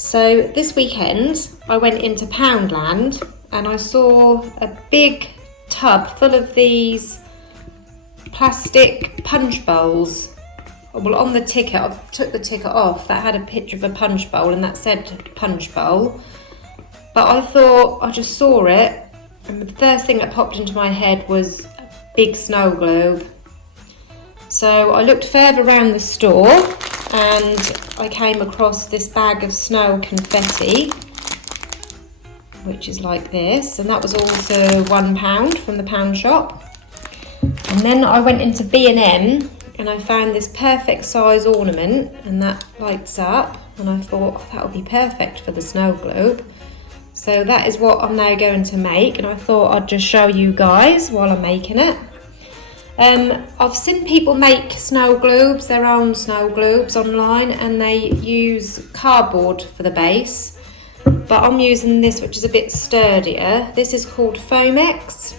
So this weekend I went into Poundland and I saw a big tub full of these plastic punch bowls. Well, on the ticket, I took the ticket off, that had a picture of a punch bowl and that said punch bowl. But I thought, I just saw it and the first thing that popped into my head was a big snow globe. So I looked further around the store and I came across this bag of snow confetti, which is like this, and that was also £1 from the pound shop. And then I went into B&M and I found this perfect size ornament, and that lights up, and I thought, oh, that would be perfect for the snow globe. So that is what I'm now going to make, and I thought I'd just show you guys while I'm making it. I've seen people make snow globes, their own snow globes online, and they use cardboard for the base, but I'm using this, which is a bit sturdier. This is called Foamex.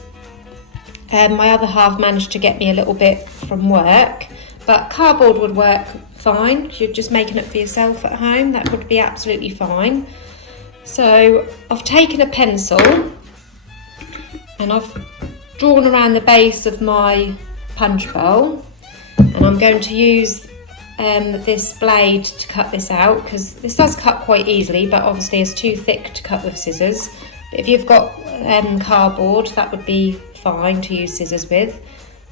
My other half managed to get me a little bit from work, but cardboard would work fine. If you're just making it for yourself at home, that would be absolutely fine. So I've taken a pencil and I've drawn around the base of my punch bowl, and I'm going to use this blade to cut this out, because this does cut quite easily, but obviously it's too thick to cut with scissors. But if you've got cardboard, that would be fine to use scissors with.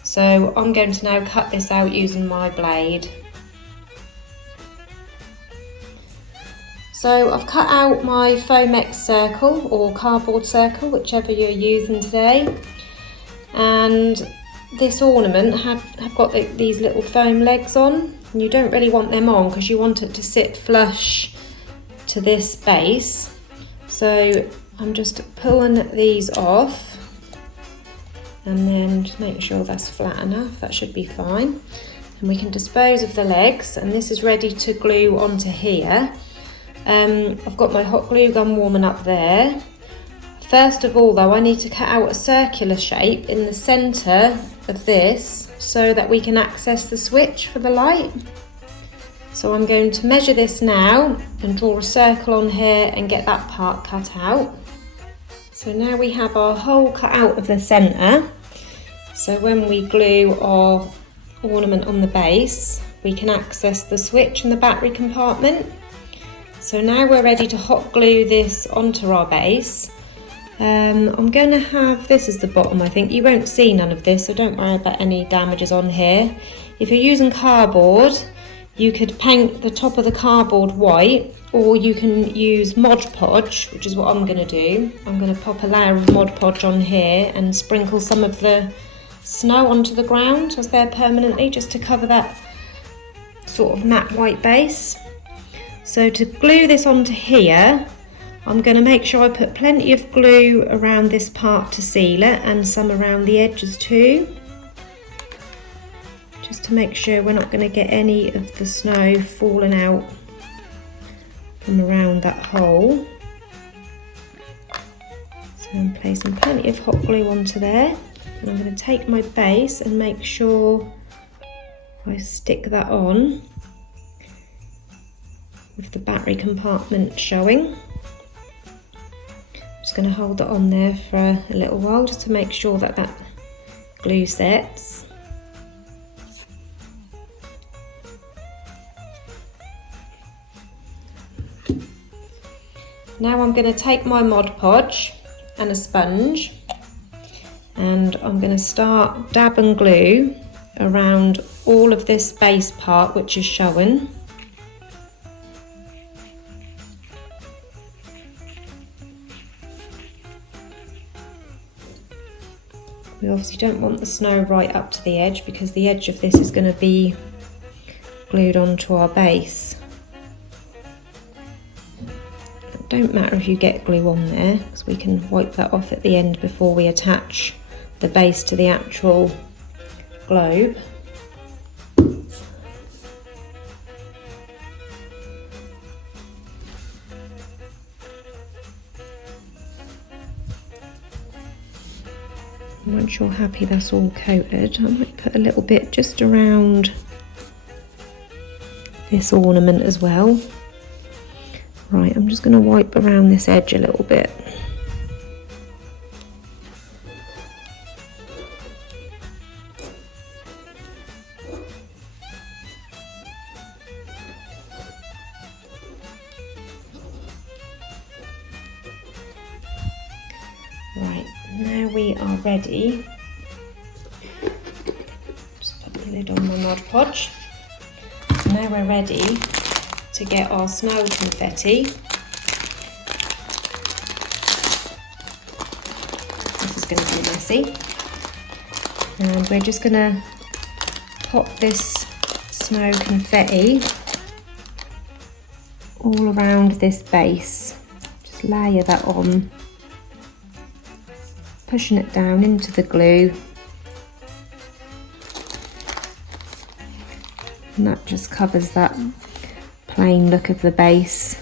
So I'm going to now cut this out using my blade. So I've cut out my Foamex circle or cardboard circle, whichever you're using today. And this ornament have got these little foam legs on, and you don't really want them on because you want it to sit flush to this base. So I'm just pulling these off, and then just make sure that's flat enough. That should be fine. And we can dispose of the legs, and this is ready to glue onto here. I've got my hot glue gun warming up there. First of all though, I need to cut out a circular shape in the centre of this so that we can access the switch for the light. So I'm going to measure this now and draw a circle on here and get that part cut out. So now we have our hole cut out of the centre. So when we glue our ornament on the base, we can access the switch and the battery compartment. So now we're ready to hot glue this onto our base. I'm going to have this as the bottom, I think. You won't see none of this, so don't worry about any damages on here. If you're using cardboard, you could paint the top of the cardboard white, or you can use Mod Podge, which is what I'm going to do. I'm going to pop a layer of Mod Podge on here and sprinkle some of the snow onto the ground as there permanently, just to cover that sort of matte white base. So to glue this onto here, I'm going to make sure I put plenty of glue around this part to seal it, and some around the edges too, just to make sure we're not going to get any of the snow falling out from around that hole. So I'm placing plenty of hot glue onto there, and I'm going to take my base and make sure I stick that on with the battery compartment showing. Just going to hold it on there for a little while just to make sure that that glue sets. Now I'm going to take my Mod Podge and a sponge, and I'm going to start dabbing glue around all of this base part which is showing. We obviously don't want the snow right up to the edge, because the edge of this is going to be glued onto our base. It don't matter if you get glue on there, because we can wipe that off at the end before we attach the base to the actual globe. Once you're happy that's all coated, I might put a little bit just around this ornament as well. Right, I'm just going to wipe around this edge a little bit. Right, now we are ready. Just put the lid on my Mod Podge. Now we're ready to get our snow confetti. This is going to be messy. And we're just going to pop this snow confetti all around this base. Just layer that on, pushing it down into the glue. And that just covers that plain look of the base.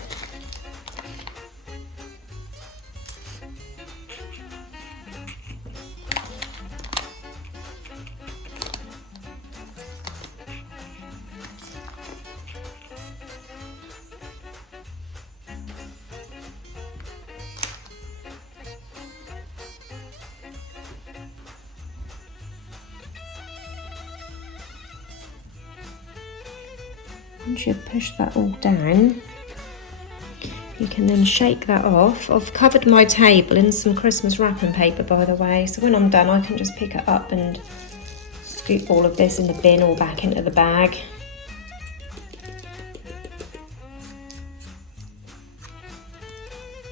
Once you've pushed that all down, you can then shake that off. I've covered my table in some Christmas wrapping paper, by the way, so when I'm done I can just pick it up and scoop all of this in the bin or back into the bag.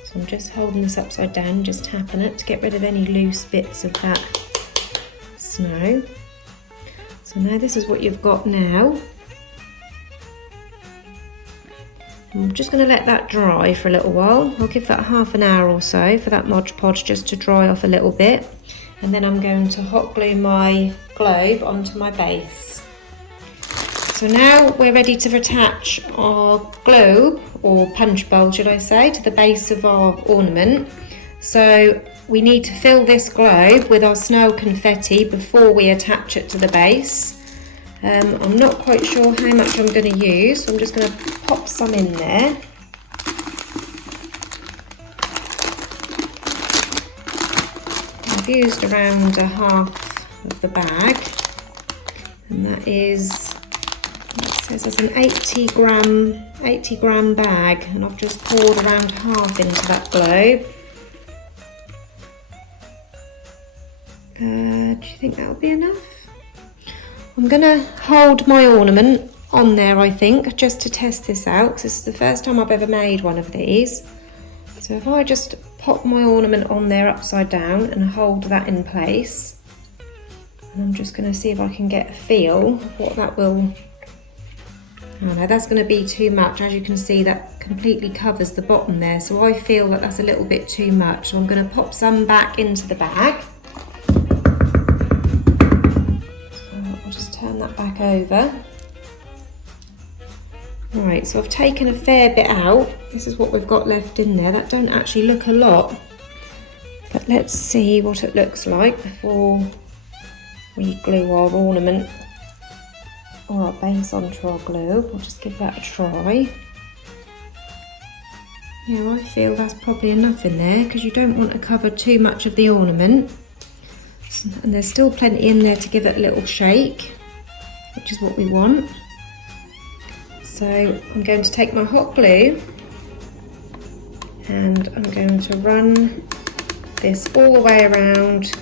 So I'm just holding this upside down, just tapping it to get rid of any loose bits of that snow. So now this is what you've got now. I'm just going to let that dry for a little while. I'll give that half an hour or so for that Mod Podge just to dry off a little bit. And then I'm going to hot glue my globe onto my base. So now we're ready to attach our globe, or punch bowl should I say, to the base of our ornament. So we need to fill this globe with our snow confetti before we attach it to the base. I'm not quite sure how much I'm going to use, so I'm just going to pop some in there. I've used around a half of the bag, and that is, it says it's an 80 gram bag, and I've just poured around half into that globe. Do you think that'll be enough? I'm going to hold my ornament on there, I think, just to test this out, because this is the first time I've ever made one of these. So if I just pop my ornament on there upside down and hold that in place, and I'm just going to see if I can get a feel of what that will... Oh no, that's going to be too much. As you can see, that completely covers the bottom there, so I feel that that's a little bit too much. So I'm going to pop some back into the bag. Turn that back over. Right, so I've taken a fair bit out. This is what we've got left in there. That don't actually look a lot, but let's see what it looks like before we glue our ornament or our base onto our globe. We'll just give that a try. Yeah, I feel that's probably enough in there, because you don't want to cover too much of the ornament, and there's still plenty in there to give it a little shake, which is what we want. So I'm going to take my hot glue and I'm going to run this all the way around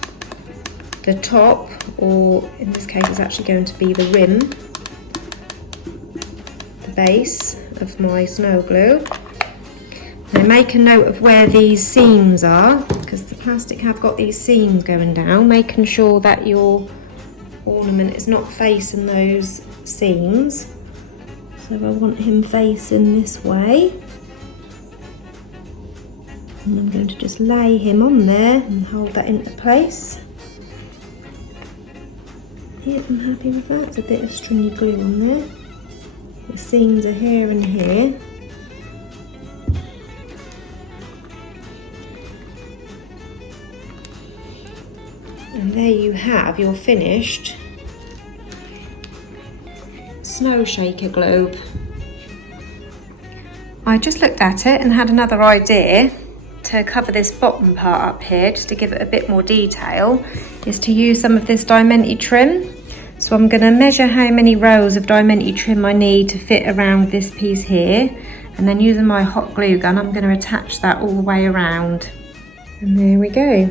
the top, or in this case it's actually going to be the rim, the base of my snow globe. Now make a note of where these seams are, because the plastic have got these seams going down, making sure that your ornament is not facing those seams. So I want him facing this way, and I'm going to just lay him on there and hold that into place. Yeah, I'm happy with that. There's a bit of stringy glue on there. The seams are here and here. And there you have your finished snow shaker globe. I just looked at it and had another idea to cover this bottom part up here, just to give it a bit more detail, is to use some of this diamante trim. So I'm going to measure how many rows of diamante trim I need to fit around this piece here, and then using my hot glue gun I'm going to attach that all the way around. And there we go.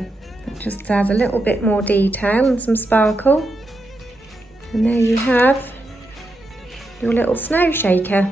That just adds a little bit more detail and some sparkle. And there you have your little snow shaker.